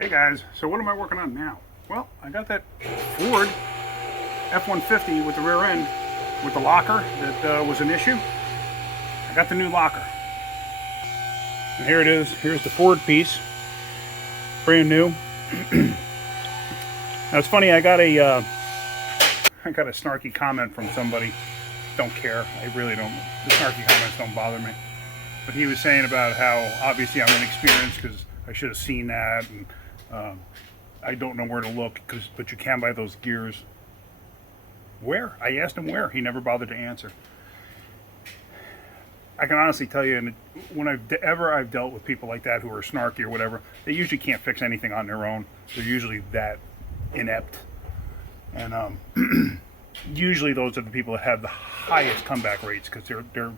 Hey guys, so what am I working on now? Well, I got that Ford F-150 with the rear end with the locker that was an issue. I got the new locker. And here it is. Here's the Ford piece. Brand new. Now it's funny, I got a snarky comment from somebody. Don't care. I really don't. The snarky comments don't bother me. But he was saying about how obviously I'm inexperienced because I should have seen that, and I don't know where to look, but you can buy those gears. Where? I asked him where. He never bothered to answer. I can honestly tell you, and when I've dealt with people like that who are snarky or whatever, they usually can't fix anything on their own. They're usually that inept, and usually those are the people that have the highest comeback rates because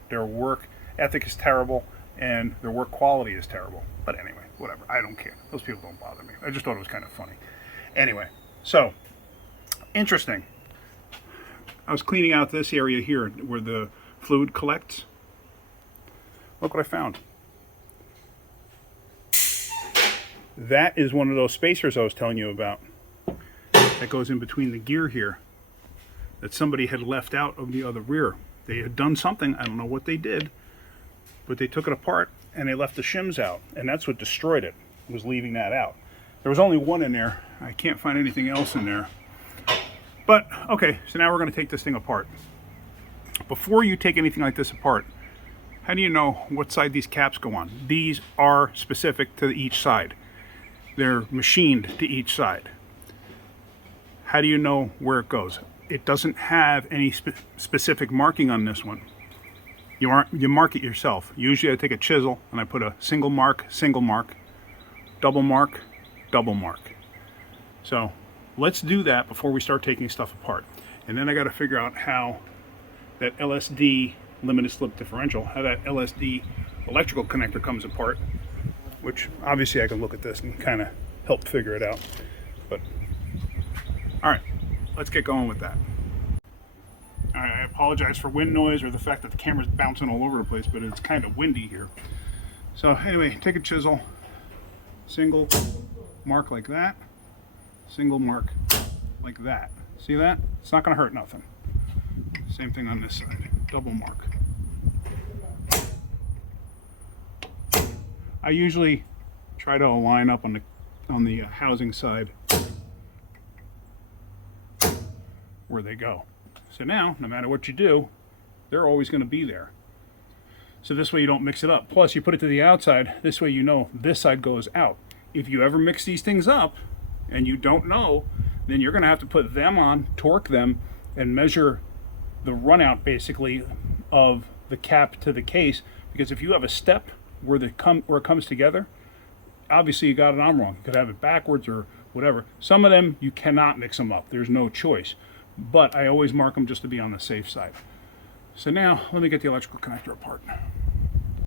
their work ethic is terrible and their work quality is terrible. But anyway, whatever. I don't care. Those people don't bother me. I just thought it was kind of funny. Anyway, so interesting. I was cleaning out this area here where the fluid collects. Look what I found. That is one of those spacers I was telling you about that goes in between the gear here that somebody had left out of the other rear. They had done something, I don't know what they did, but they took it apart and they left the shims out, and that's what destroyed it, was leaving that out. There was only one in there. I can't find anything else in there. But, okay, so now we're going to take this thing apart. Before you take anything like this apart, how do you know what side these caps go on? These are specific to each side. They're machined to each side. How do you know where it goes? It doesn't have any specific marking on this one. You mark it yourself. Usually I take a chisel and I put a single mark, double mark, double mark. So let's do that before we start taking stuff apart. And then I got to figure out how that LSD limited slip differential, how that LSD electrical connector comes apart, which obviously I can look at this and kind of help figure it out. But all right, let's get going with that. All right, I apologize for wind noise or the fact that the camera's bouncing all over the place, but it's kind of windy here. So anyway, take a chisel, single mark like that, single mark like that. See that? It's not going to hurt nothing. Same thing on this side, double mark. I usually try to line up on the housing side where they go. So now, no matter what you do, they're always going to be there. So this way you don't mix it up. Plus, you put it to the outside. This way you know this side goes out. If you ever mix these things up and you don't know, then you're going to have to put them on, torque them, and measure the run out basically of the cap to the case. Because if you have a step where it comes together, obviously you got it on wrong. You could have it backwards or whatever. Some of them you cannot mix them up. There's no choice. But I always mark them just to be on the safe side. So now let me get the electrical connector apart.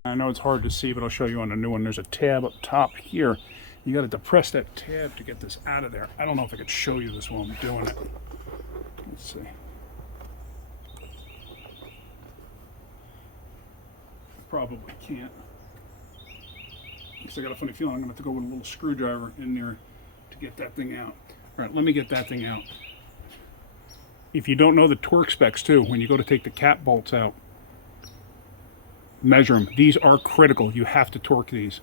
I know it's hard to see, but I'll show you on the new one. There's a tab up top here. You got to depress that tab to get this out of there. I don't know if I could show you this while I'm doing it. Let's see. Probably can't. Because I got a funny feeling I'm going to have to go with a little screwdriver in there to get that thing out. All right, let me get that thing out. If you don't know the torque specs too, when you go to take the cap bolts out, measure them. These are critical. You have to torque these.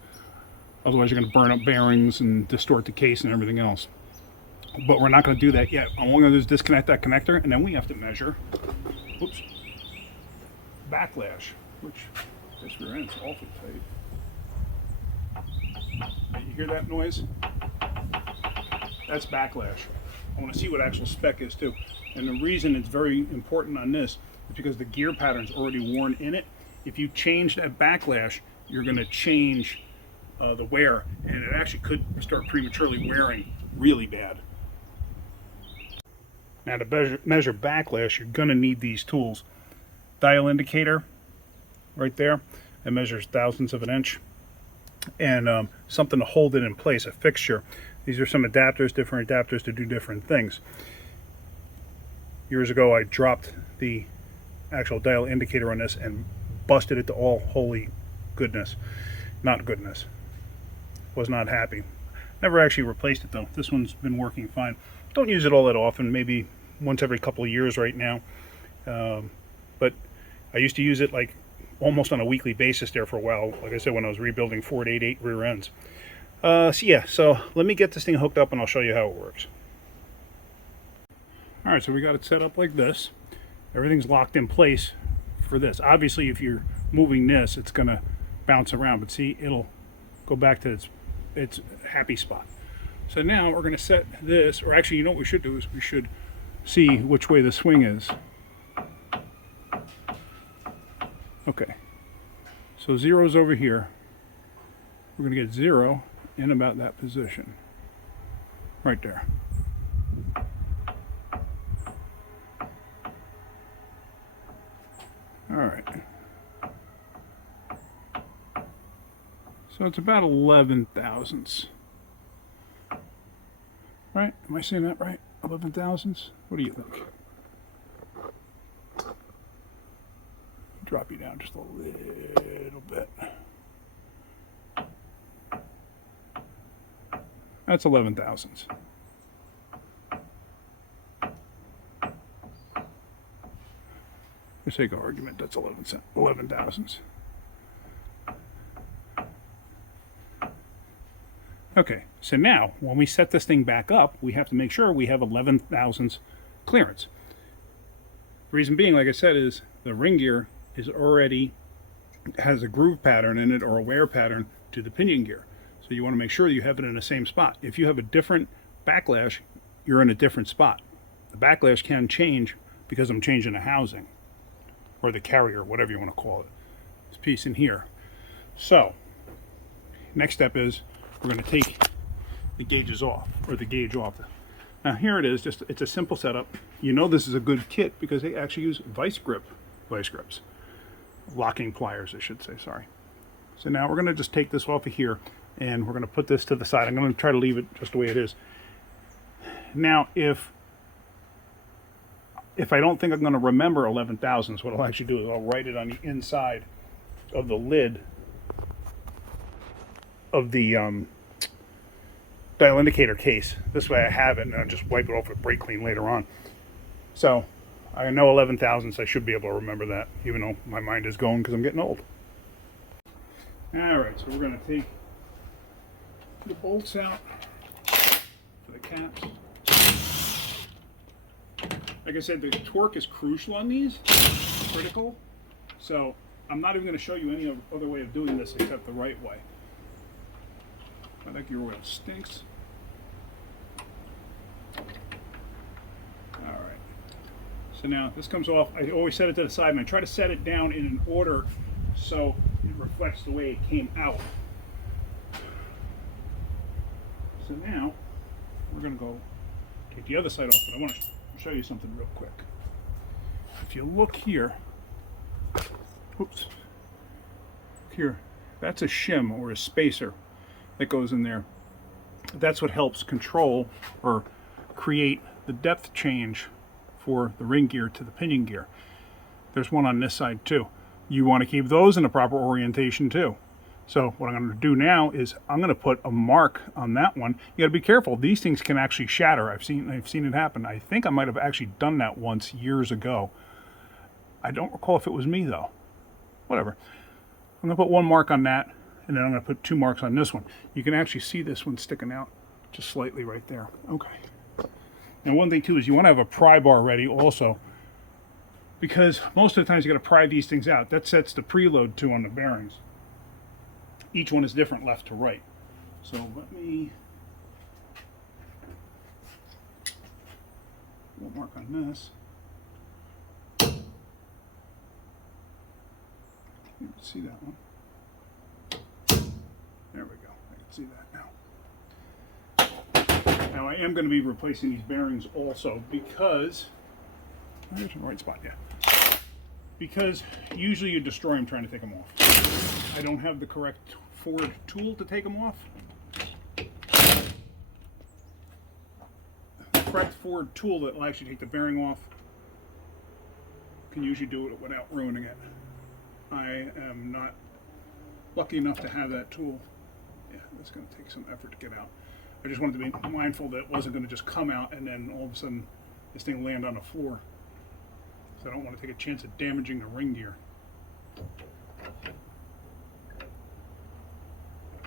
Otherwise you're going to burn up bearings and distort the case and everything else. But we're not going to do that yet. All we're going to do is disconnect that connector, and then we have to measure, oops, backlash, which this rear end's awfully tight. You hear that noise? That's backlash. I want to see what actual spec is too. And the reason it's very important on this is because the gear pattern's already worn in it. If you change that backlash, you're going to change the wear, and it actually could start prematurely wearing really bad. Now to measure backlash, you're going to need these tools. Dial indicator right there, it measures thousandths of an inch, and something to hold it in place, a fixture. These are some adapters, different adapters to do different things. Years ago I dropped the actual dial indicator on this and busted it to all holy goodness. Not goodness. Was not happy. Never actually replaced it though. This one's been working fine. Don't use it all that often, maybe once every couple of years right now. But I used to use it like almost on a weekly basis there for a while, like I said, when I was rebuilding Ford 8.8 rear ends. So let me get this thing hooked up and I'll show you how it works. Alright, so we got it set up like this. Everything's locked in place for this. Obviously, if you're moving this, it's going to bounce around, but see, it'll go back to its happy spot. So now we're going to set this, or actually, you know what we should do is we should see which way the swing is. Okay, so 0's over here. We're going to get 0 in about that position. Right there. Alright. So it's about 11 thousandths. Right? Am I saying that right? 11 thousandths? What do you think? Drop you down just a little bit. That's 11 thousandths. For sake of argument, that's 11 thousandths. Okay, so now when we set this thing back up, we have to make sure we have 11 thousandths clearance. The reason being, like I said, is the ring gear is already has a groove pattern in it or a wear pattern to the pinion gear. So you want to make sure you have it in the same spot. If you have a different backlash, you're in a different spot. The backlash can change because I'm changing the housing or the carrier, whatever you want to call it. This piece in here. So next step is we're going to take the gauges off, or the gauge off. Now here it is, just it's a simple setup. You know this is a good kit because they actually use vice grips. Locking pliers, I should say, sorry. So now we're going to just take this off of here and we're going to put this to the side. I'm going to try to leave it just the way it is. Now if I don't think I'm going to remember 11 thousandths, what I'll actually do is I'll write it on the inside of the lid of the dial indicator case. This way I have it and I'll just wipe it off with brake clean later on. So I know 11 thousandths, I should be able to remember that, even though my mind is going because I'm getting old. Alright, so we're going to take the bolts out for the caps. Like I said, the torque is crucial on these, critical. So I'm not even going to show you any other way of doing this except the right way. That gear oil stinks. Alright. So now this comes off. I always set it to the side and I try to set it down in an order so it reflects the way it came out. So now we're going to go take the other side off, but I want to show you something real quick. If you look here, oops, here, that's a shim or a spacer that goes in there. That's what helps control or create the depth change for the ring gear to the pinion gear. There's one on this side too. You want to keep those in the proper orientation too. So what I'm going to do now is I'm going to put a mark on that one. You got to be careful. These things can actually shatter. I've seen it happen. I think I might have actually done that once years ago. I don't recall if it was me though. Whatever. I'm going to put one mark on that, and then I'm going to put 2 marks on this one. You can actually see this one sticking out just slightly right there. Okay. And one thing too is you want to have a pry bar ready also, because most of the times you got to pry these things out. That sets the preload too on the bearings. Each one is different left to right. So let me we'll mark on this. You can see that one. There we go. I can see that now. Now I am going to be replacing these bearings also because there's the right spot, yeah. Because usually you destroy them trying to take them off. I don't have the correct Ford tool to take them off. The correct Ford tool that will actually take the bearing off can usually do it without ruining it. I am not lucky enough to have that tool. Yeah, it's going to take some effort to get out. I just wanted to be mindful that it wasn't going to just come out and then all of a sudden this thing land on the floor. So I don't want to take a chance of damaging the ring gear.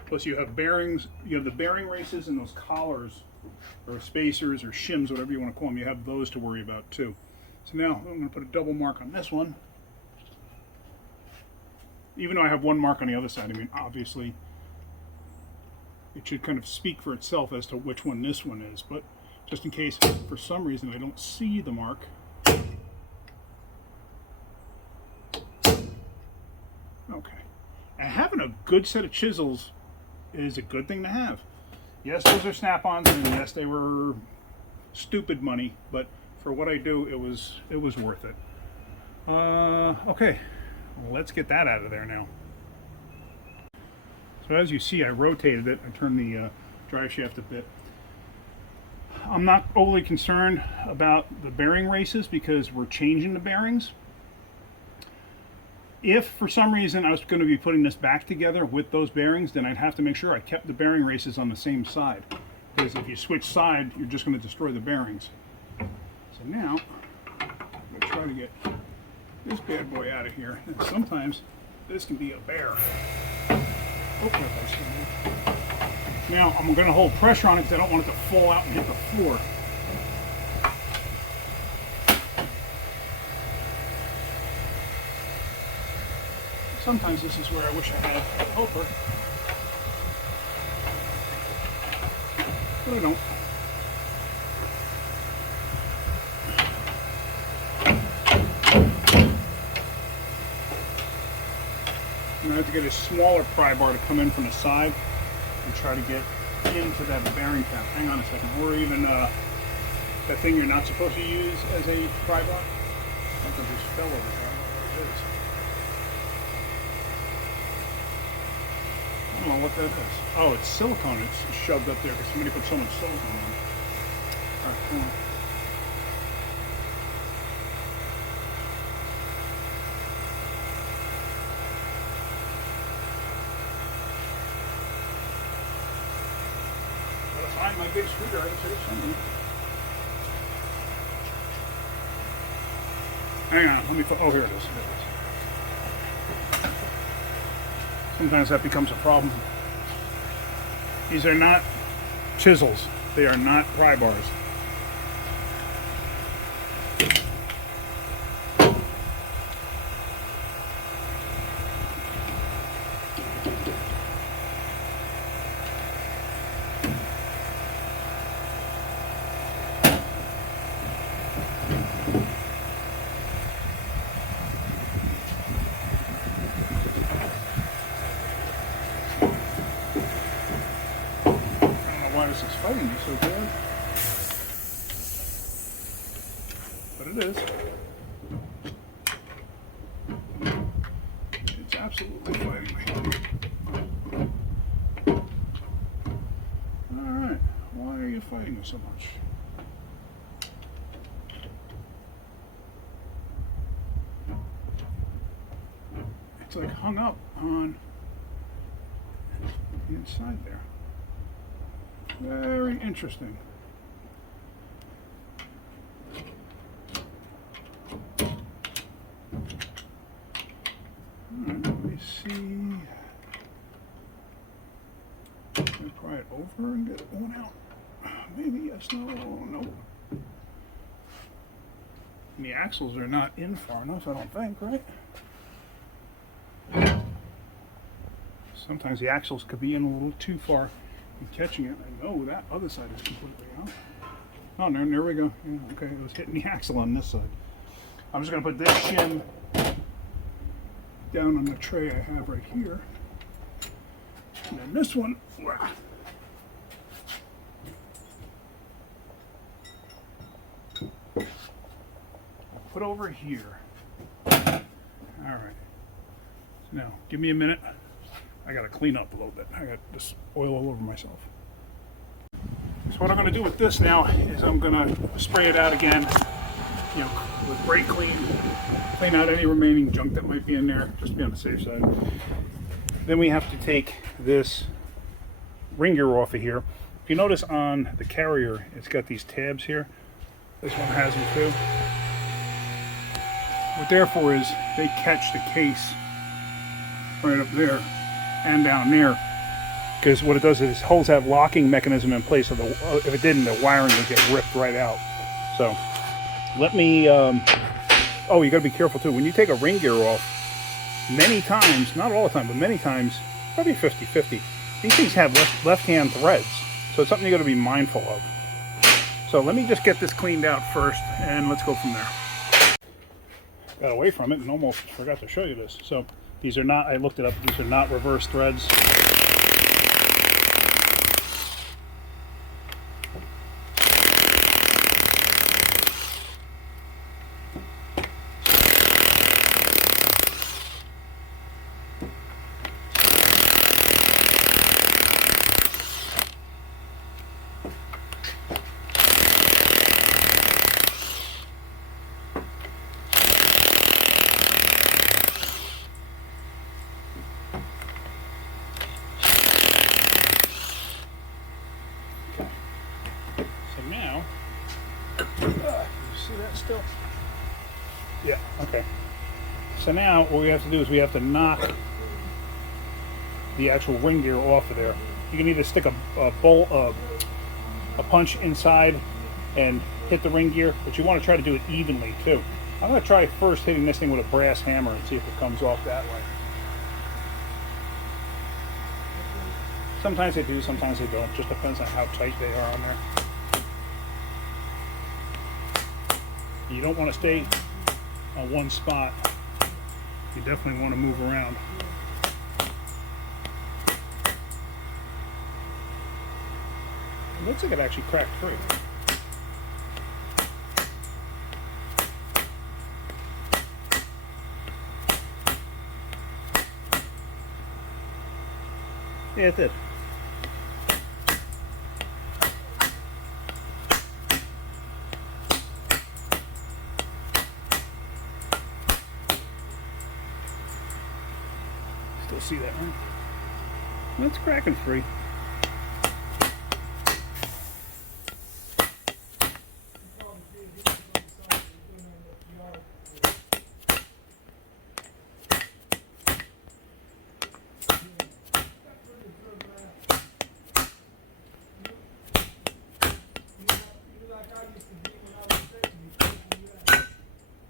Plus you have bearings, you have the bearing races and those collars or spacers or shims, whatever you want to call them. You have those to worry about too. So now I'm going to put a double mark on this one. Even though I have one mark on the other side, I mean, obviously it should kind of speak for itself as to which one this one is, but just in case for some reason I don't see the mark. Okay. And having a good set of chisels is a good thing to have. Yes, those are snap-ons, and yes, they were stupid money, but for what I do, it was worth it. Okay, well, let's get that out of there now. So as you see, I rotated it. I turned the drive shaft a bit. I'm not overly concerned about the bearing races because we're changing the bearings. If for some reason I was going to be putting this back together with those bearings, then I'd have to make sure I kept the bearing races on the same side. Because if you switch side, you're just going to destroy the bearings. So now, I'm going to try to get this bad boy out of here. And sometimes this can be a bear. Now I'm going to hold pressure on it because I don't want it to fall out and hit the floor. Sometimes this is where I wish I had a helper, but I don't. I'm going to have to get a smaller pry bar to come in from the side and try to get into that bearing cap. Hang on a second. Or even that thing you're not supposed to use as a pry bar. Something just fell over there. I don't know what it is. I don't know what that is. Oh, it's silicone. It's shoved up there because somebody put so much silicone on it. All right, come on. Gotta find my big screwdriver too somewhere. Hang on, let me. Oh, here it is. Sometimes that becomes a problem. These are not chisels. They are not pry bars. Why this is fighting me so bad, but it is. It's absolutely fighting me. All right, why are you fighting me so much? It's like hung up on the inside there. Very interesting. All right, let me see. Can I pry it over and get one out? Maybe yes, no, no. And the axles are not in far enough, I don't think, right? Sometimes the axles could be in a little too far. I'm catching it. I know that other side is completely out. Oh, no, there we go. Yeah, okay, it was hitting the axle on this side. I'm just going to put this shim down on the tray I have right here. And then this one, I'll put over here. All right. So now, give me a minute. I got to clean up a little bit. I got this oil all over myself. So what I'm going to do with this now is I'm going to spray it out again, with brake clean, clean out any remaining junk that might be in there, just to be on the safe side. Then we have to take this ring gear off of here. If you notice on the carrier, it's got these tabs here. This one has them too. What they're for is they catch the case right up there and down there. Because what it does is it holds that locking mechanism in place. So if it didn't, the wiring would get ripped right out. So let me, oh, you got to be careful too. When you take a ring gear off, many times, not all the time, but many times, probably 50-50, these things have left-hand threads. So it's something you got to be mindful of. So let me just get this cleaned out first, and let's go from there. Got away from it and almost forgot to show you this. So these are not, I looked it up, these are not reverse threads. Still? Yeah, okay. So now what we have to do is we have to knock the actual ring gear off of there. You can either stick a punch inside and hit the ring gear, but you want to try to do it evenly too. I'm going to try first hitting this thing with a brass hammer and see if it comes off that way. Sometimes they do, sometimes they don't. Just depends on how tight they are on there. You don't want to stay on one spot. You definitely want to move around. It looks like it actually cracked free. Yeah, it did. Still see that, right? That's cracking free.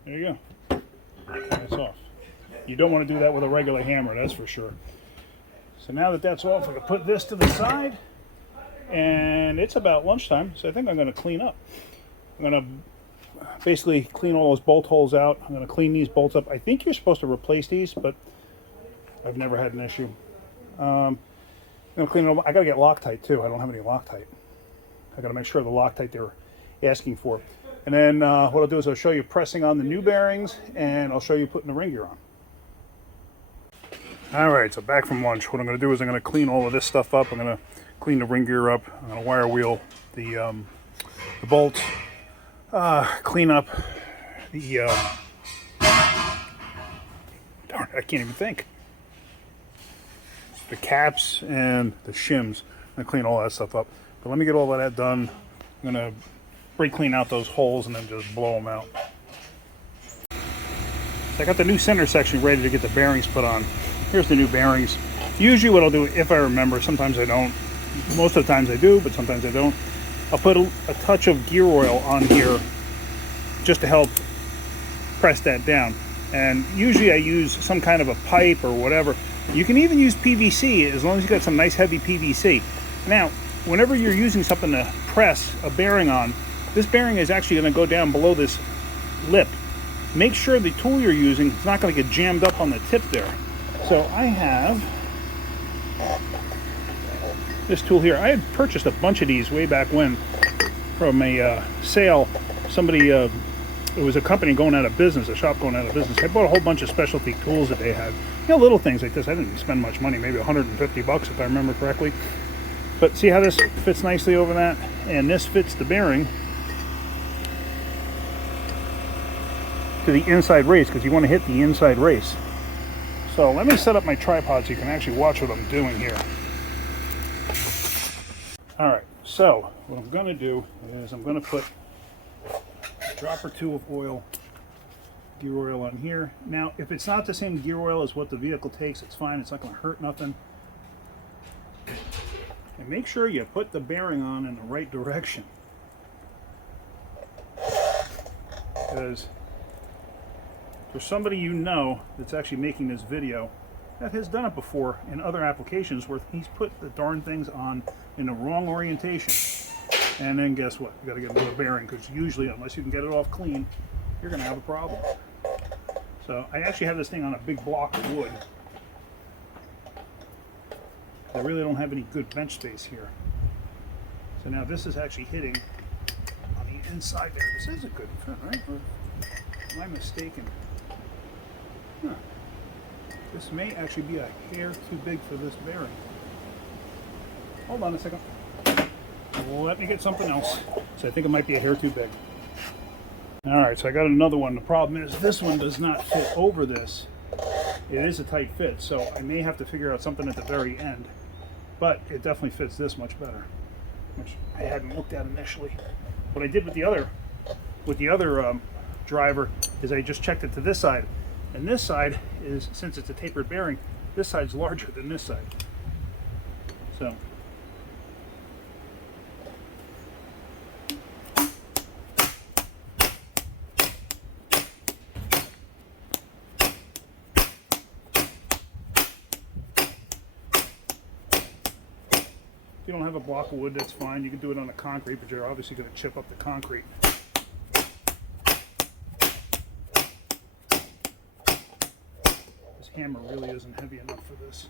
There you go. That's off. You don't want to do that with a regular hammer, that's for sure. So now that that's off, I can put this to the side, and it's about lunchtime, so I think I'm going to clean up. I'm going to basically clean all those bolt holes out. I'm going to clean these bolts up. I think you're supposed to replace these, but I've never had an issue. I'm going to clean them up. I got to get Loctite too. I don't have any Loctite. I got to make sure the Loctite they're asking for. And then what I'll do is I'll show you pressing on the new bearings, and I'll show you putting the ring gear on. Alright, so back from lunch. What I'm going to do is I'm going to clean all of this stuff up. I'm going to clean the ring gear up. I'm going to wire wheel the bolts. Clean up the... darn it, I can't even think. The caps and the shims. I'm going to clean all that stuff up. But let me get all of that done. I'm going to brake clean out those holes and then just blow them out. So I got the new center section ready to get the bearings put on. Here's the new bearings. Usually what I'll do, if I remember, sometimes I don't. Most of the times I do, but sometimes I don't. I'll put a touch of gear oil on here just to help press that down. And usually I use some kind of a pipe or whatever. You can even use PVC as long as you got some nice heavy PVC. Now, whenever you're using something to press a bearing on, this bearing is actually going to go down below this lip. Make sure the tool you're using is not going to get jammed up on the tip there. So I have this tool here. I had purchased a bunch of these way back when from a sale. Somebody, it was a company going out of business, a shop going out of business. I bought a whole bunch of specialty tools that they had. You know, little things like this. I didn't spend much money, maybe 150 bucks if I remember correctly. But see how this fits nicely over that? And this fits the bearing to the inside race, because you want to hit the inside race. So let me set up my tripod so you can actually watch what I'm doing here. Alright, So what I'm going to do is I'm going to put a drop or two of oil, gear oil on here. Now, if it's not the same gear oil as what the vehicle takes, it's fine. It's not going to hurt nothing. And make sure you put the bearing on in the right direction. Because for somebody you know that's actually making this video that has done it before in other applications where he's put the darn things on in the wrong orientation. And then guess what? You got to get another bearing, because usually, unless you can get it off clean, you're going to have a problem. So I actually have this thing on a big block of wood. I really don't have any good bench space here. So now this is actually hitting on the inside there. This is a good fit, right? Or am I mistaken? Huh. This may actually be a hair too big for this bearing. Hold on a second. Let me get something else. So I think it might be a hair too big. Alright, so I got another one. The problem is this one does not fit over this. It is a tight fit, so I may have to figure out something at the very end. But it definitely fits this much better, which I hadn't looked at initially. What I did with the other driver is I just checked it to this side. And this side is, since it's a tapered bearing, this side's larger than this side. So if you don't have a block of wood, that's fine. You can do it on the concrete, but you're obviously going to chip up the concrete. This hammer really isn't heavy enough for this.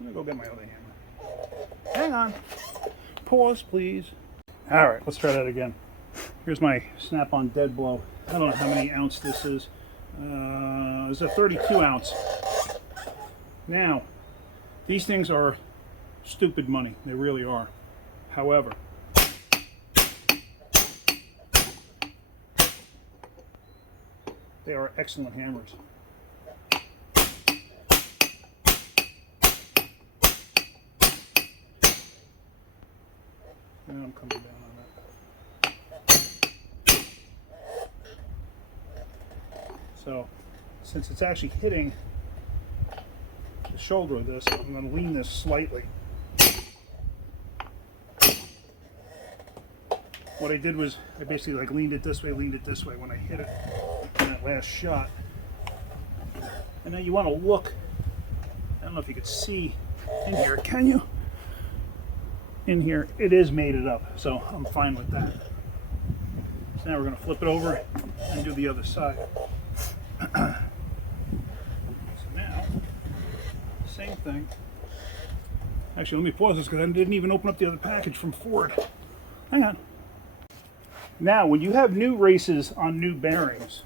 Let me go get my other hammer. Hang on. Pause, please. All right, let's try that again. Here's my snap-on dead blow. I don't know how many ounce this is. It's a 32 ounce. Now, these things are stupid money. They really are. However, they are excellent hammers. And I'm coming down on that. So, since it's actually hitting the shoulder of this, I'm going to lean this slightly. What I did was I basically leaned it this way when I hit it in that last shot. And now you want to look. I don't know if you could see in here. Can you? In here, it is mated up, so I'm fine with that. So now we're going to flip it over and do the other side. So now, same thing. Actually, let me pause this because I didn't even open up the other package from Ford. Hang on. Now, when you have new races on new bearings,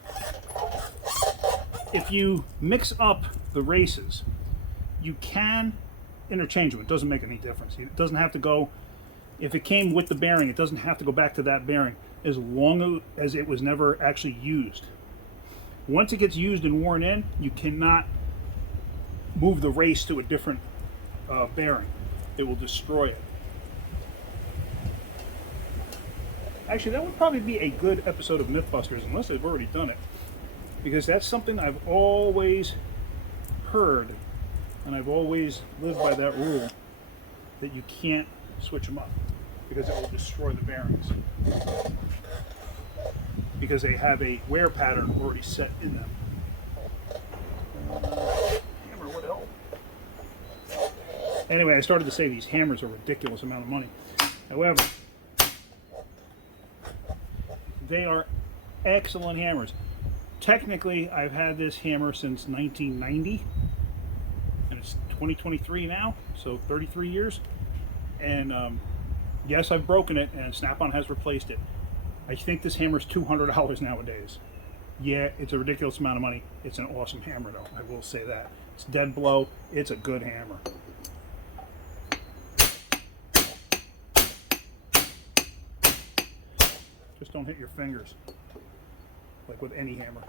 if you mix up the races, you can interchange them. It doesn't make any difference. It doesn't have to go, if it came with the bearing, it doesn't have to go back to that bearing as long as it was never actually used. Once it gets used and worn in, you cannot move the race to a different bearing. It will destroy it. Actually, that would probably be a good episode of Mythbusters, unless they've already done it, because that's something I've always heard, and I've always lived by that rule, that you can't switch them up because it will destroy the bearings, because they have a wear pattern already set in them. Hammer, what else? Anyway, I started to say these hammers are a ridiculous amount of money. However, they are excellent hammers. Technically, I've had this hammer since 1990, and it's 2023 now, so 33 years. And yes, I've broken it, and Snap-on has replaced it. I think this hammer is $200 nowadays. Yeah, it's a ridiculous amount of money. It's an awesome hammer, though. I will say that. It's dead blow. It's a good hammer. Just don't hit your fingers, like with any hammer.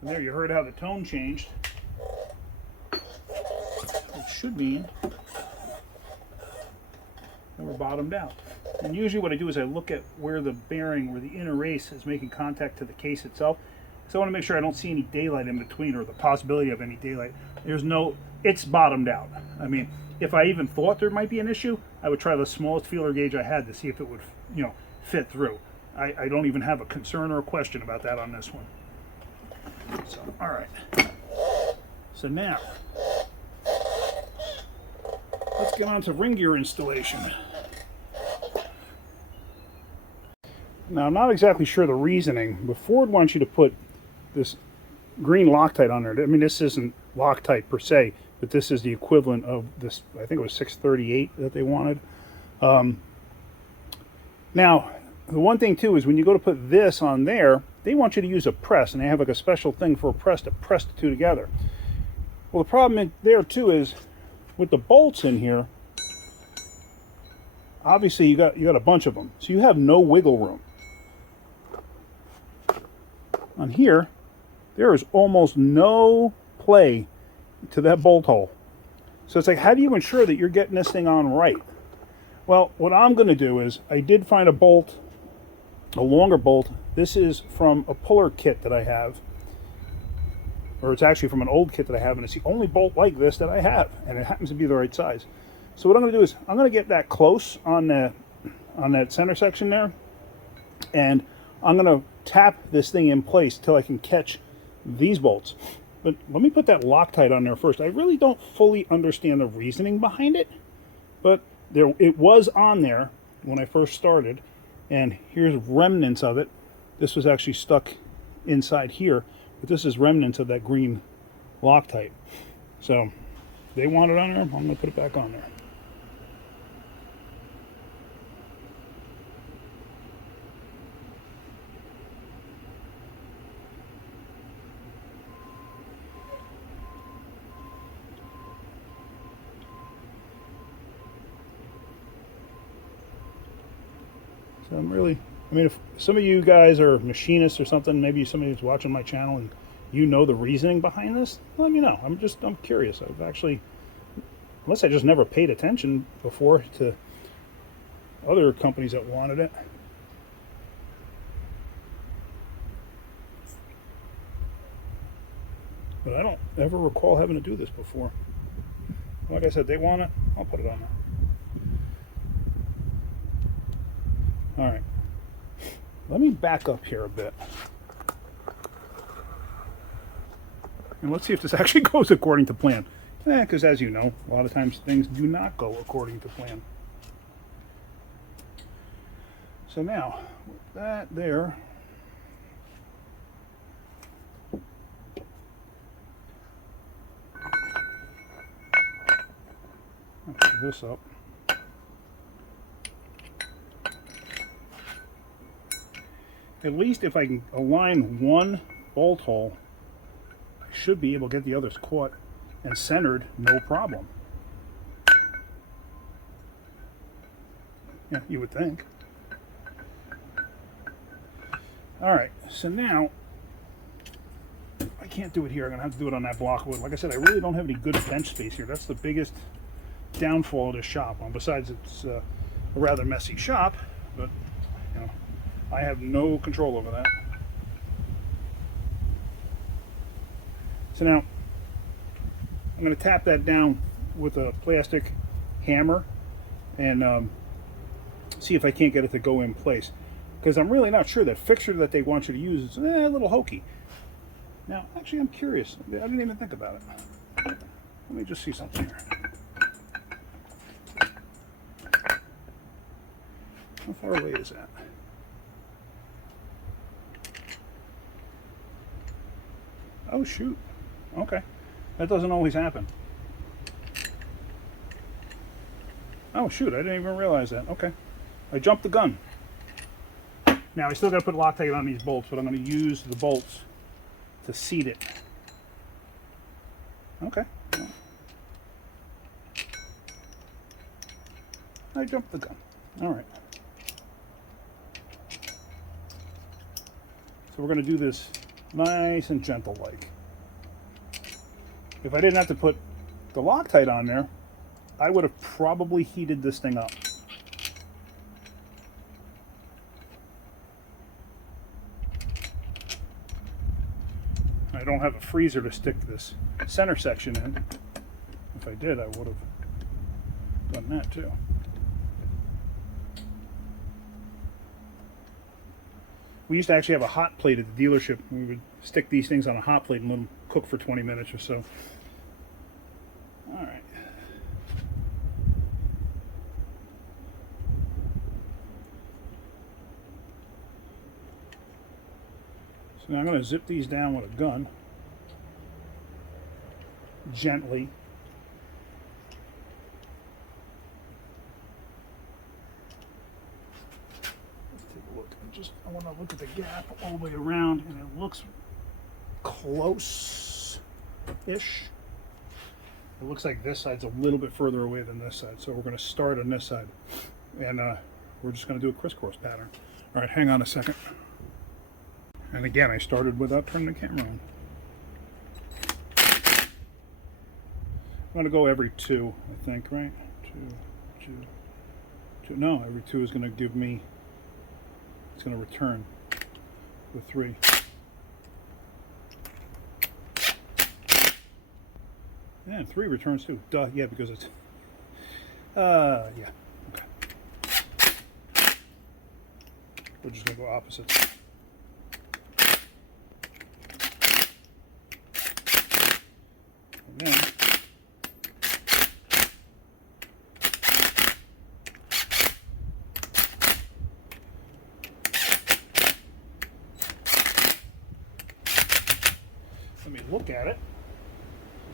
And there you heard how the tone changed. It should mean that we're bottomed out. And usually what I do is I look at where the bearing, where the inner race is making contact to the case itself. So I want to make sure I don't see any daylight in between, or the possibility of any daylight. It's bottomed out. I mean, if I even thought there might be an issue, I would try the smallest feeler gauge I had to see if it would, fit through. I don't even have a concern or a question about that on this one. So, all right. So now, let's get on to ring gear installation. Now, I'm not exactly sure the reasoning, but Ford wants you to put this green Loctite on there. I mean, this isn't Loctite per se, but this is the equivalent of this, I think it was 638 that they wanted. Now, the one thing too is when you go to put this on there, they want you to use a press, and they have like a special thing for a press to press the two together. Well, the problem there too is with the bolts in here, obviously you got a bunch of them, so you have no wiggle room. On here, there is almost no play to that bolt hole. So it's like, how do you ensure that you're getting this thing on right? Well, what I'm going to do is, I did find a bolt, a longer bolt. This is from a puller kit that I have, or it's actually from an old kit that I have, and it's the only bolt like this that I have, and it happens to be the right size. So what I'm going to do is, I'm going to get that close on that center section there, and I'm going to tap this thing in place till I can catch these bolts. But let me put that Loctite on there first. I really don't fully understand the reasoning behind it, but it was on there when I first started, and here's remnants of it. This was actually stuck inside here, but this is remnants of that green Loctite. So they want it on there, I'm going to put it back on there. So if some of you guys are machinists or something, maybe somebody who's watching my channel and you know the reasoning behind this, let me know. I'm curious. I've actually, unless I just never paid attention before to other companies that wanted it. But I don't ever recall having to do this before. Like I said, they want it, I'll put it on there. All right, let me back up here a bit. And let's see if this actually goes according to plan. Because as you know, a lot of times things do not go according to plan. So now, with that there, I'll put this up. At least if I can align one bolt hole, I should be able to get the others caught and centered, no problem. Yeah, you would think. Alright, so now, I can't do it here. I'm going to have to do it on that block of wood. Like I said, I really don't have any good bench space here. That's the biggest downfall of this shop. Well, besides it's a rather messy shop, but I have no control over that. So now, I'm going to tap that down with a plastic hammer and see if I can't get it to go in place. Because I'm really not sure that fixture that they want you to use is a little hokey. Now, actually, I'm curious. I didn't even think about it. Let me just see something here. How far away is that? Oh, shoot. Okay. That doesn't always happen. Oh, shoot. I didn't even realize that. Okay. I jumped the gun. Now, I still got to put Loctite on these bolts, but I'm going to use the bolts to seat it. Okay. I jumped the gun. All right. So we're going to do this Nice and gentle like. If I didn't have to put the Loctite on there, I would have probably heated this thing up. I don't have a freezer to stick this center section in. If I did, I would have done that too. We used to actually have a hot plate at the dealership. We would stick these things on a hot plate and let them cook for 20 minutes or so. All right. So now I'm going to zip these down with a gun. Gently. Let's take a look. I want to look at the gap all the way around, and it looks close-ish. It looks like this side's a little bit further away than this side, so we're going to start on this side, and we're just going to do a crisscross pattern. All right, hang on a second. And again, I started without turning the camera on. I'm going to go every 2, I think, right? 2. No, every 2 is going to give me, it's going to return with 3. And 3 returns too. Duh, yeah, because it's, yeah, okay. We're just going to go opposites. And then, let me look at it,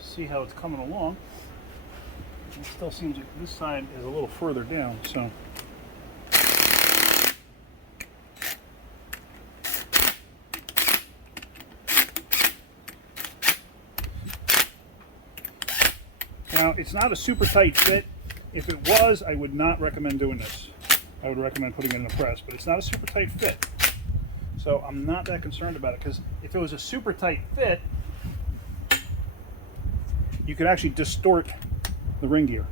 see how it's coming along. It still seems like this side is a little further down, so. Now, it's not a super tight fit. If it was, I would not recommend doing this. I would recommend putting it in a press, but it's not a super tight fit. So I'm not that concerned about it, because if it was a super tight fit, you could actually distort the ring gear.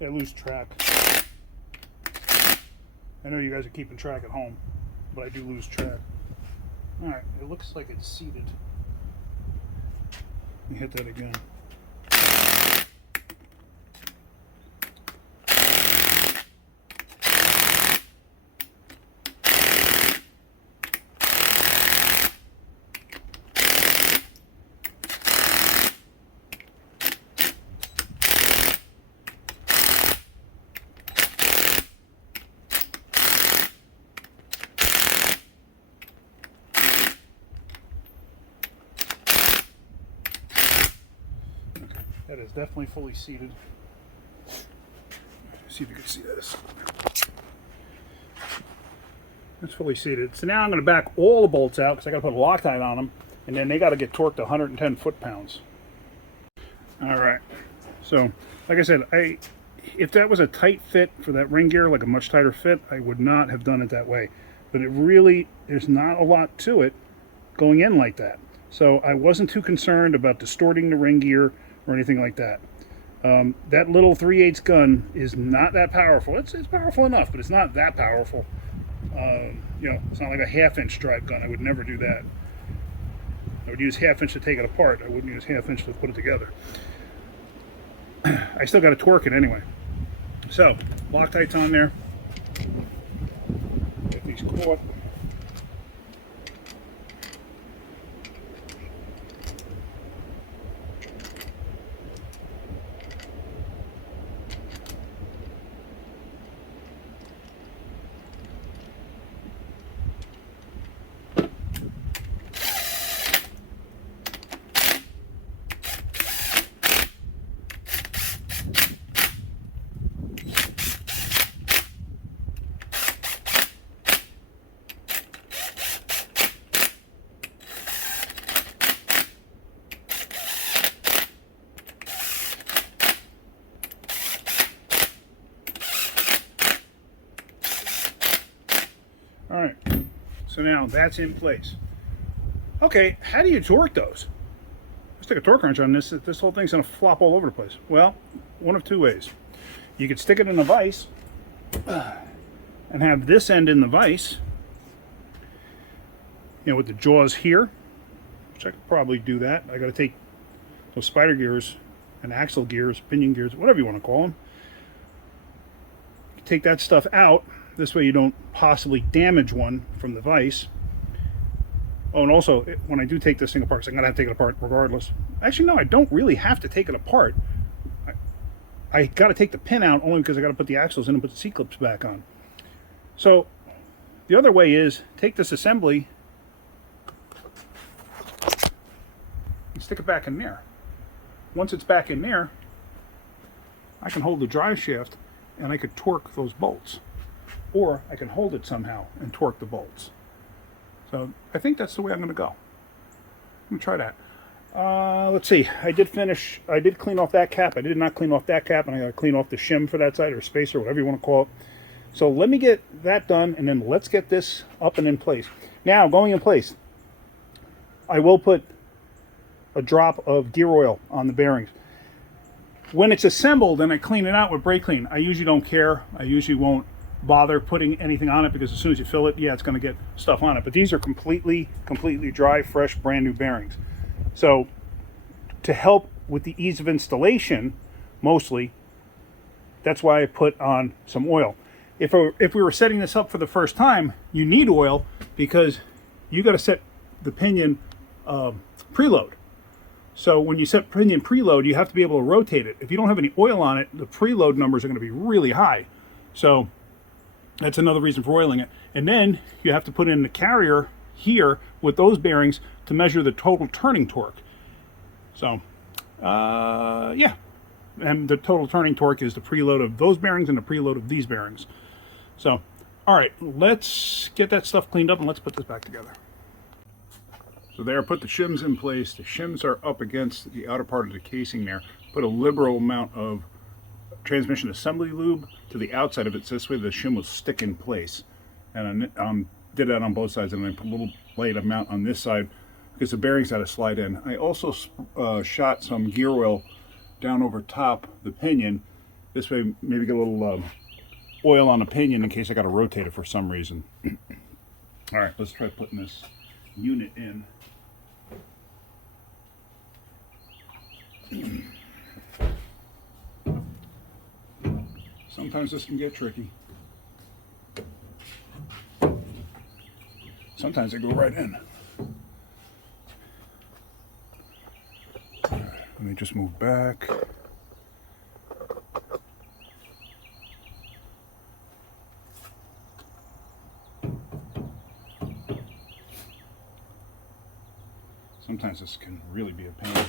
I lose track. I know you guys are keeping track at home, but I do lose track. Alright, it looks like it's seated. Let me hit that again. That is definitely fully seated. See if you can see this. It's fully seated. So now I'm going to back all the bolts out because I got to put a Loctite on them, and then they got to get torqued to 110 foot-pounds. All right. So, like I said, if that was a tight fit for that ring gear, like a much tighter fit, I would not have done it that way. But it really, there's not a lot to it going in like that. So I wasn't too concerned about distorting the ring gear or anything like that. That little 3/8 gun is not that powerful. It's powerful enough, but it's not that powerful. You know, it's not like a 1/2-inch drive gun. I would never do that. I would use 1/2-inch to take it apart. I wouldn't use 1/2-inch to put it together. I still got to torque it anyway. So, Loctite's on there. Get these caught. So now that's in place. Okay, how do you torque those? Stick a torque wrench on this. This whole thing's going to flop all over the place. Well, one of two ways. You could stick it in a vise and have this end in the vise, you know, with the jaws here, which I could probably do that. I got to take those spider gears and axle gears, pinion gears, whatever you want to call them. Take that stuff out. This way you don't possibly damage one from the vise. Oh, and also, when I do take this thing apart, so I'm going to have to take it apart regardless. Actually, no, I don't really have to take it apart. I got to take the pin out only because I got to put the axles in and put the C-clips back on. So, the other way is, take this assembly and stick it back in there. Once it's back in there, I can hold the drive shaft and I could torque those bolts. Or I can hold it somehow and torque the bolts. So I think that's the way I'm going to go. I'm going to try that. Let's see. I did clean off that cap. I did not clean off that cap, and I got to clean off the shim for that side, or spacer, whatever you want to call it. So let me get that done, and then let's get this up and in place. Now, going in place, I will put a drop of gear oil on the bearings. When it's assembled and I clean it out with brake clean, I usually don't care. I usually won't bother putting anything on it, because as soon as you fill it, yeah, it's going to get stuff on it. But these are completely dry, fresh, brand new bearings. So to help with the ease of installation, mostly, that's why I put on some oil. If we were setting this up for the first time, you need oil, because you got to set the pinion preload. So when you set pinion preload, you have to be able to rotate it. If you don't have any oil on it, the preload numbers are going to be really high. So that's another reason for oiling it. And then you have to put in the carrier here with those bearings to measure the total turning torque. So, yeah. And the total turning torque is the preload of those bearings and the preload of these bearings. So, all right, let's get that stuff cleaned up and let's put this back together. So there, put the shims in place. The shims are up against the outer part of the casing there. Put a liberal amount of transmission assembly lube to the outside of it, so this way the shim will stick in place. And I did that on both sides, and I put a little blade amount on this side because the bearings had to slide in. I also shot some gear oil down over top the pinion. This way, maybe get a little oil on the pinion in case I got to rotate it for some reason. All right, let's try putting this unit in. Sometimes this can get tricky. Sometimes they go right in. Let me just move back. Sometimes this can really be a pain.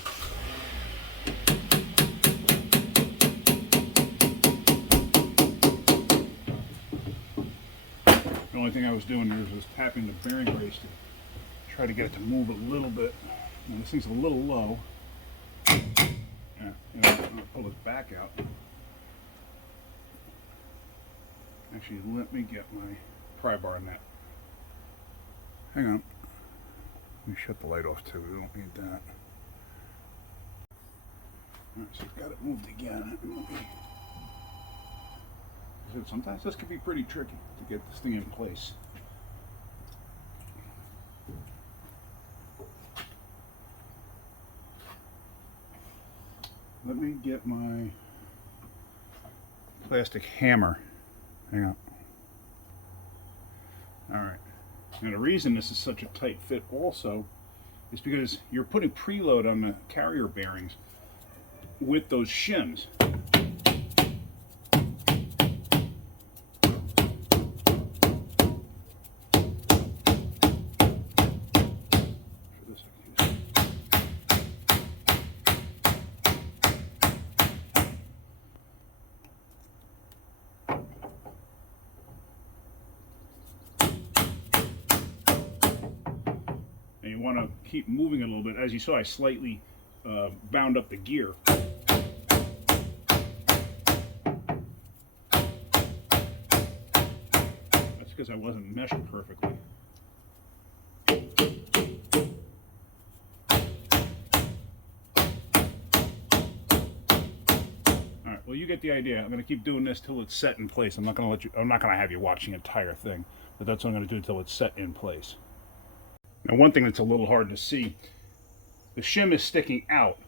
The only thing I was doing here was tapping the bearing brace to try to get it to move a little bit. Now this thing's a little low. Yeah, I'm going to pull this back out. Actually, let me get my pry bar on that. Hang on. Let me shut the light off too. We don't need that. Alright, so I've got it moved again. Sometimes this can be pretty tricky to get this thing in place. Let me get my plastic hammer. Hang on. Alright. Now the reason this is such a tight fit also is because you're putting preload on the carrier bearings with those shims. And you want to keep moving it a little bit. As you saw, I slightly bound up the gear. That's because I wasn't meshing perfectly. Well, you get the idea. I'm going to keep doing this till it's set in place. I'm not going to have you watch the entire thing, but that's what I'm going to do till it's set in place. Now, one thing that's a little hard to see, the shim is sticking out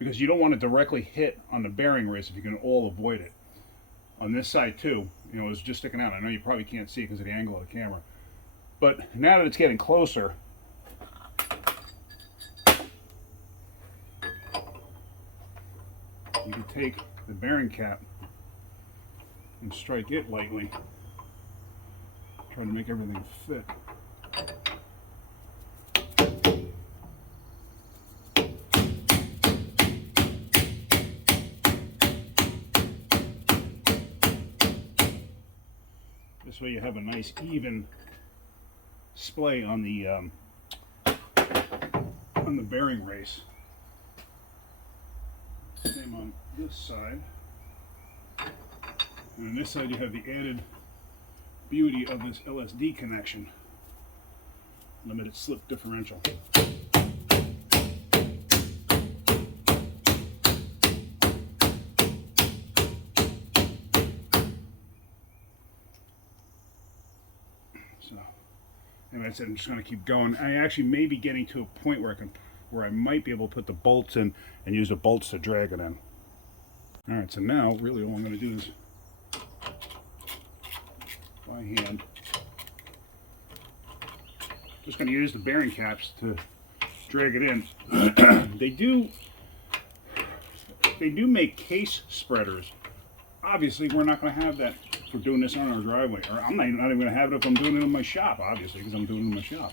because you don't want to directly hit on the bearing race if you can all avoid it. On this side too, you know, it's just sticking out. I know you probably can't see it because of the angle of the camera. But now that it's getting closer, you can take the bearing cap and strike it lightly, trying to make everything fit. This way you have a nice even splay on the bearing race. Same on this side. And on this side you have the added beauty of this LSD connection. Limited slip differential. So, anyway, I said I'm just going to keep going. I actually may be getting to a point where I might be able to put the bolts in and use the bolts to drag it in. All right, so now really all I'm going to do is by hand. Just going to use the bearing caps to drag it in. They do make case spreaders. Obviously, we're not going to have that for doing this on our driveway, or I'm not even going to have it if I'm doing it in my shop, obviously, because I'm doing it in my shop.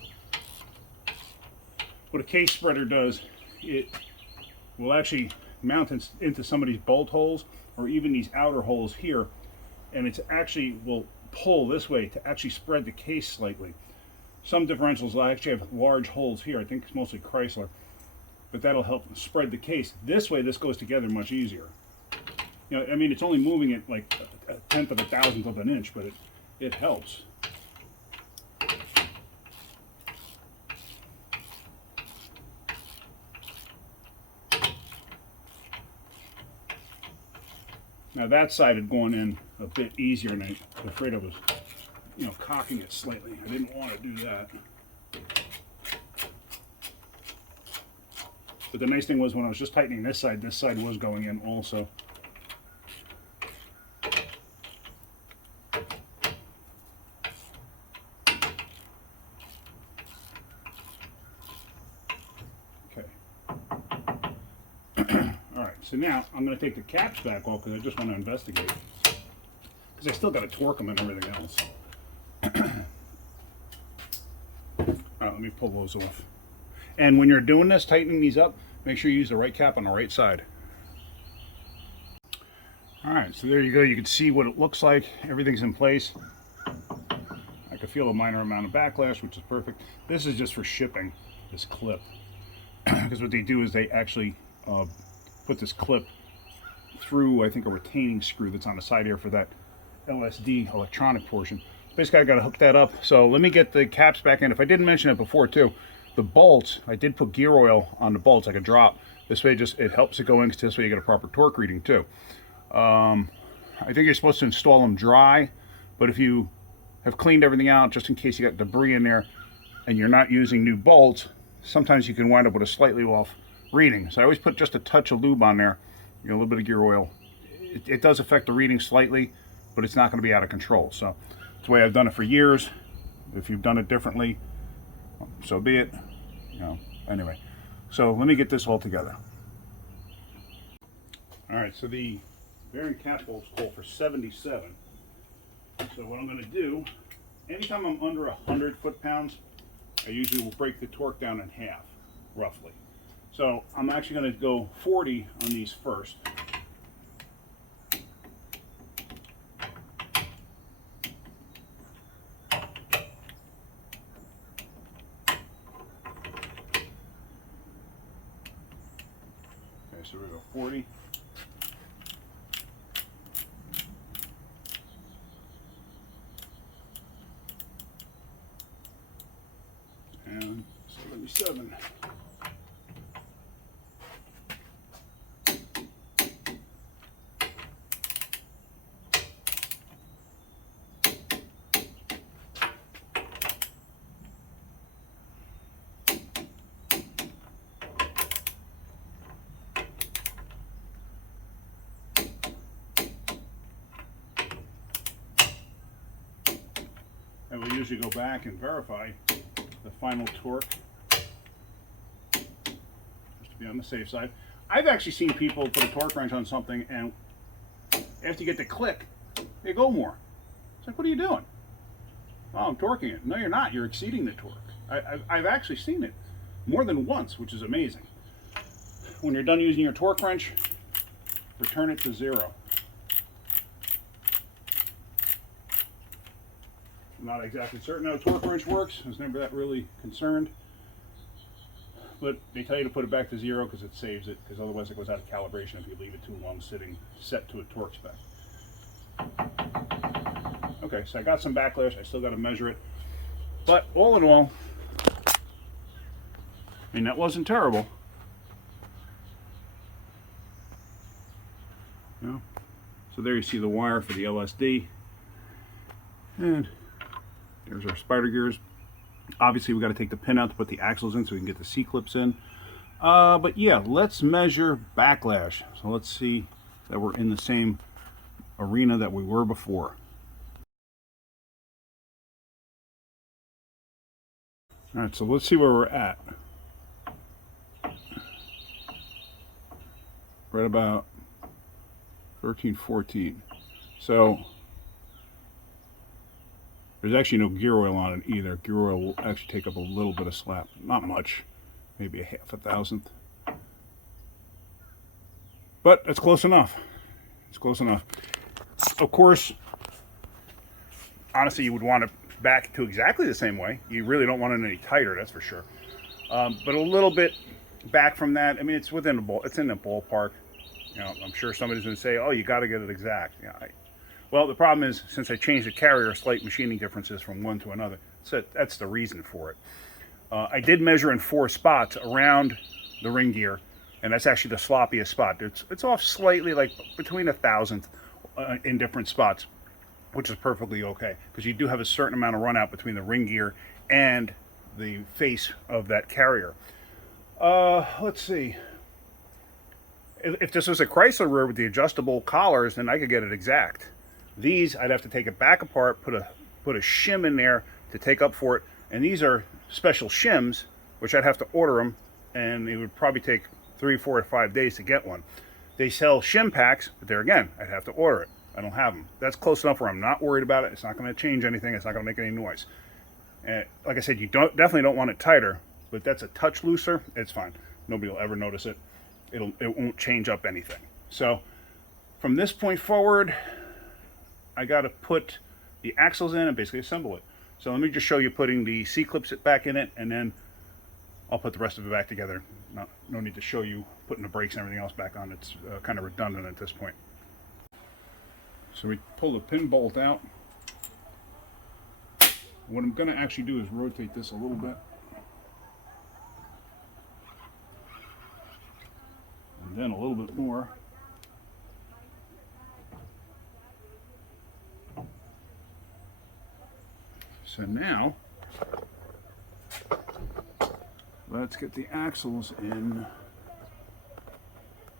What a case spreader does, it will actually mount into some of these bolt holes, or even these outer holes here, and it's actually will pull this way to actually spread the case slightly. Some differentials will actually have large holes here. I think it's mostly Chrysler, but that'll help spread the case. This way, this goes together much easier. You know, I mean, it's only moving it like a tenth of a thousandth of an inch, but it helps. Now that side had gone in a bit easier, and I'm afraid I was, you know, cocking it slightly. I didn't want to do that. But the nice thing was when I was just tightening this side was going in also. So now I'm going to take the caps back off because I just want to investigate. Because I still got to torque them and everything else. Alright, let me pull those off. And when you're doing this, tightening these up, make sure you use the right cap on the right side. Alright, so there you go. You can see what it looks like. Everything's in place. I can feel a minor amount of backlash, which is perfect. This is just for shipping, this clip. Because what they do is they actually put this clip through, I think, a retaining screw that's on the side here for that LSD electronic portion. Basically, I got to hook that up. So let me get the caps back in. If I didn't mention it before too, the bolts, I did put gear oil on the bolts like a drop. This way, it helps it go in, because this way you get a proper torque reading too. I think you're supposed to install them dry, but if you have cleaned everything out, just in case you got debris in there and you're not using new bolts, sometimes you can wind up with a slightly off reading. So I always put just a touch of lube on there, you know, a little bit of gear oil. It does affect the reading slightly, but it's not going to be out of control. So it's the way I've done it for years. If you've done it differently, so be it. You know, anyway. So let me get this all together. All right, so the bearing cap bolts call for 77. So what I'm going to do, anytime I'm under 100 foot-pounds, I usually will break the torque down in half, roughly. So I'm actually going to go 40 on these first. Okay, so we go 40. And 77. I will usually go back and verify the final torque, just to be on the safe side. I've actually seen people put a torque wrench on something and after you get the click, they go more. It's like, what are you doing? Oh, I'm torquing it. No, you're not. You're exceeding the torque. I've actually seen it more than once, which is amazing. When you're done using your torque wrench, return it to 0. I'm not exactly certain how a torque wrench works. I was never that really concerned. But they tell you to put it back to 0 because it saves it, because otherwise it goes out of calibration if you leave it too long sitting set to a torque spec. Okay, so I got some backlash. I still got to measure it. But all in all, I mean, that wasn't terrible. You know? So there you see the wire for the LSD. And there's our spider gears. Obviously, we got to take the pin out to put the axles in so we can get the C-clips in. But yeah, let's measure backlash. So let's see that we're in the same arena that we were before. All right, so let's see where we're at. Right about 13, 14. So there's actually no gear oil on it either. Gear oil will actually take up a little bit of slap. Not much, maybe a 0.5 thousandth. But it's close enough. It's close enough. Of course, honestly, you would want it back to exactly the same way. You really don't want it any tighter, that's for sure. But a little bit back from that. I mean, it's within it's in the ballpark. You know, I'm sure somebody's going to say, "Oh, you got to get it exact." Yeah. Well, the problem is, since I changed the carrier, slight machining differences from one to another. So that's the reason for it. I did measure in 4 spots around the ring gear, and that's actually the sloppiest spot. It's off slightly, like between 1,000th in different spots, which is perfectly okay, because you do have a certain amount of run out between the ring gear and the face of that carrier. Let's see. If this was a Chrysler rear with the adjustable collars, then I could get it exact. These, I'd have to take it back apart, put a shim in there to take up for it, and these are special shims, which I'd have to order them, and it would probably take 3, 4, or 5 days to get one. They sell shim packs, but there again, I'd have to order it. I don't have them. That's close enough where I'm not worried about it. It's not going to change anything. It's not going to make any noise. Like I said, you definitely don't want it tighter, but that's a touch looser. It's fine. Nobody will ever notice it. It won't change up anything. So from this point forward, I got to put the axles in and basically assemble it. So let me just show you putting the C-clips back in it, and then I'll put the rest of it back together. No need to show you putting the brakes and everything else back on. It's kind of redundant at this point. So we pull the pin bolt out. What I'm going to actually do is rotate this a little bit. And then a little bit more. So now, let's get the axles in.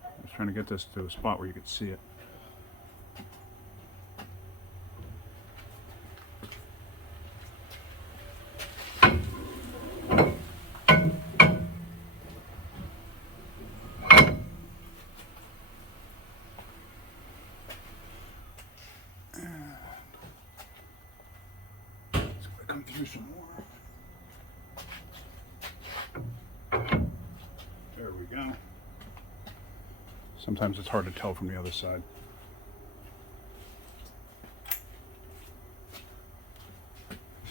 I was trying to get this to a spot where you could see it. Come through some more. There we go. Sometimes it's hard to tell from the other side.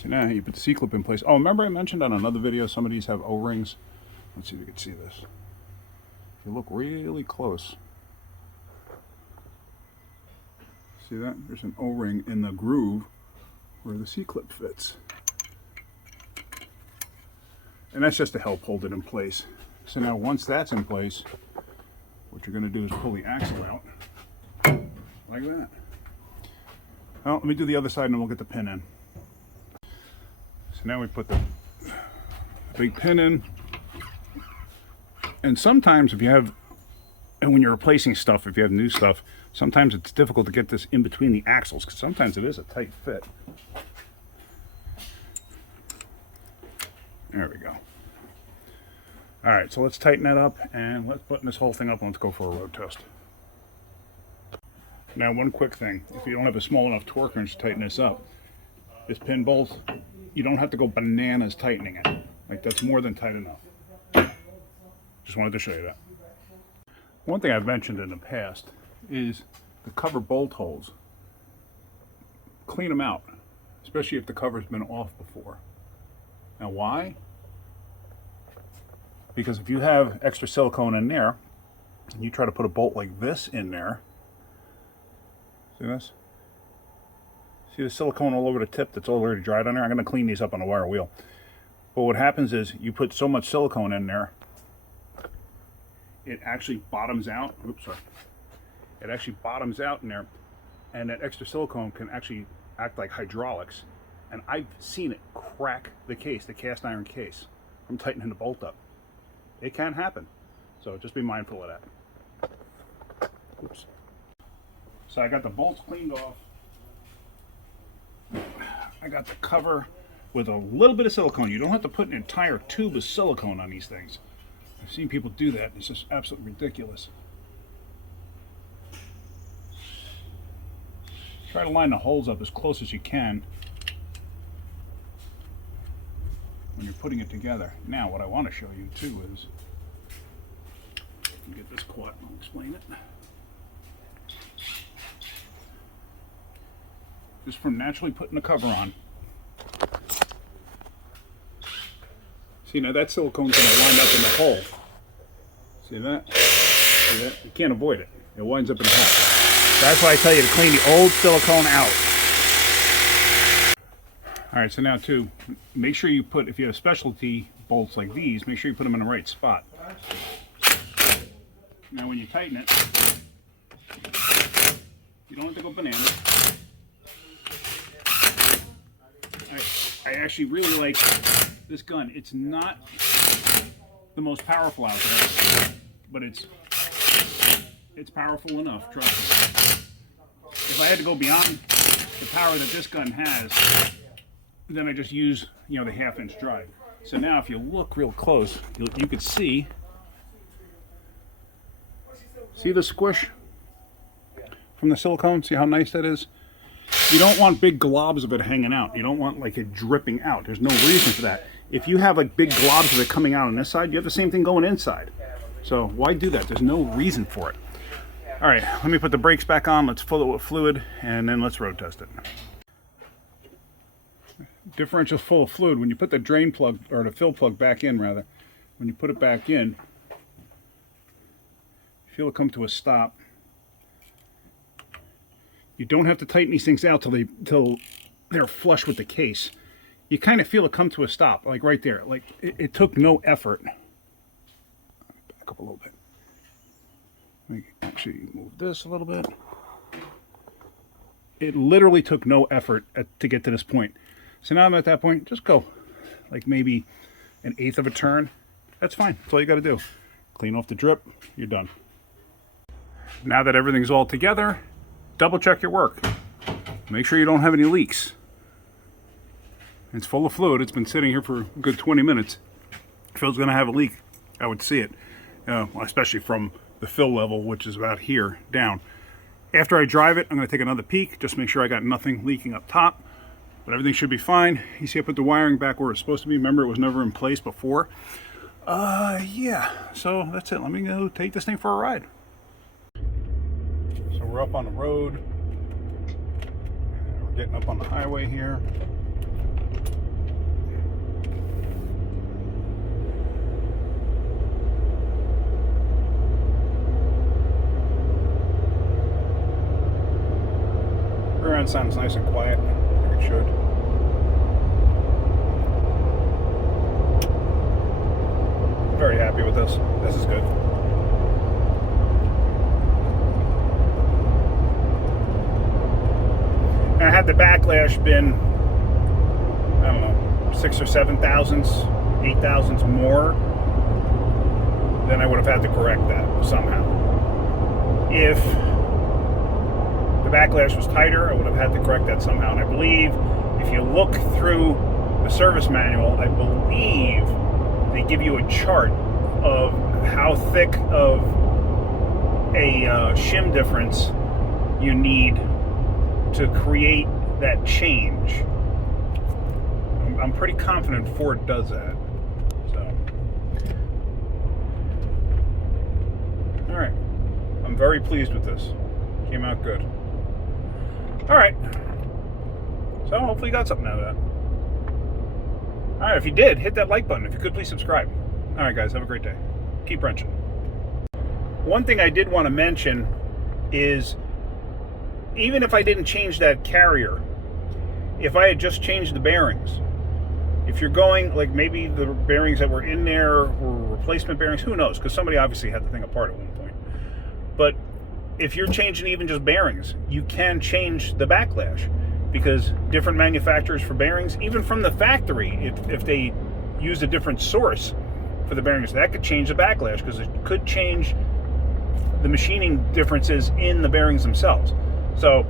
So now you put the C-clip in place. Oh, remember I mentioned on another video some of these have O-rings? Let's see if you can see this. If you look really close. See that? There's an O-ring in the groove where the C-clip fits. And that's just to help hold it in place. So now once that's in place, what you're going to do is pull the axle out like that. Well, let me do the other side and then we'll get the pin in. So now we put the big pin in. And sometimes if you have, and when you're replacing stuff, if you have new stuff, sometimes it's difficult to get this in between the axles because sometimes it is a tight fit. There we go. All right, so let's tighten that up and let's button this whole thing up and let's go for a road test. Now, one quick thing. If you don't have a small enough torque wrench to tighten this up, this pin bolt, you don't have to go bananas tightening it. Like, that's more than tight enough. Just wanted to show you that. One thing I've mentioned in the past is the cover bolt holes. Clean them out, especially if the cover's been off before. Now, why? Because if you have extra silicone in there, and you try to put a bolt like this in there, see this? See the silicone all over the tip that's already dried on there? I'm going to clean these up on a wire wheel. But what happens is you put so much silicone in there, it actually bottoms out. Oops, sorry. It actually bottoms out in there, and that extra silicone can actually act like hydraulics. And I've seen it crack the case, the cast iron case, from tightening the bolt up. It can happen. So just be mindful of that. Oops. So I got the bolts cleaned off. I got the cover with a little bit of silicone. You don't have to put an entire tube of silicone on these things. I've seen people do that. It's just absolutely ridiculous. Try to line the holes up as close as you can when you're putting it together. Now, what I want to show you too is, get this caught and I'll explain it. Just from naturally putting the cover on. See, now that silicone's going to wind up in the hole. See that? See that? You can't avoid it. It winds up in the hole. So that's why I tell you to clean the old silicone out. All right, so now too, make sure you put, if you have specialty bolts like these, make sure you put them in the right spot. Now when you tighten it, you don't have to go bananas. I actually really like this gun. It's not the most powerful out there, but it's powerful enough, trust me. If I had to go beyond the power that this gun has, then I just use, the 1/2-inch drive. So now if you look real close, you could see the squish from the silicone? See how nice that is? You don't want big globs of it hanging out. You don't want like it dripping out. There's no reason for that. If you have like big globs of it coming out on this side, you have the same thing going inside. So why do that? There's no reason for it. All right, let me put the brakes back on. Let's fill it with fluid and then let's road test it. Differential full of fluid. When you put the drain plug, or the fill plug back in rather, when you put it back in, you feel it come to a stop. You don't have to tighten these things out till they're flush with the case. You kind of feel it come to a stop, like right there. Like it took no effort. Back up a little bit. Let me actually move this a little bit. It literally took no effort to get to this point. So now I'm at that point. Just go, like maybe 1/8 of a turn. That's fine. That's all you got to do. Clean off the drip. You're done. Now that everything's all together, double check your work. Make sure you don't have any leaks. It's full of fluid. It's been sitting here for a good 20 minutes. If it was going to have a leak, I would see it, especially from the fill level, which is about here down. After I drive it, I'm going to take another peek, just make sure I got nothing leaking up top. But everything should be fine. You see I put the wiring back where it's supposed to be. Remember, it was never in place before. Yeah, so that's it. Let me go take this thing for a ride. So we're up on the road. We're getting up on the highway here. Rear end sounds nice and quiet. I think it should. Very happy with this. This is good. Now, had the backlash been, I don't know, 6 or 7 thousandths, 8 thousandths more, then I would have had to correct that somehow. If the backlash was tighter, I would have had to correct that somehow. And I believe if you look through the service manual, I believe they give you a chart of how thick of a shim difference you need to create that change. I'm pretty confident Ford does that. So, all right, I'm very pleased with this. Came out good. All right, so hopefully you got something out of that. All right, if you did, hit that like button. If you could, please subscribe. All right, guys, have a great day. Keep wrenching. One thing I did want to mention is, even if I didn't change that carrier, if I had just changed the bearings, if you're going, like maybe the bearings that were in there were replacement bearings, who knows? Because somebody obviously had the thing apart at one point. But if you're changing even just bearings, you can change the backlash, because different manufacturers for bearings, even from the factory, if they use a different source for the bearings, that could change the backlash, because it could change the machining differences in the bearings themselves. So,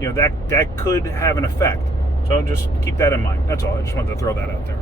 that could have an effect. So just keep that in mind. That's all. I just wanted to throw that out there.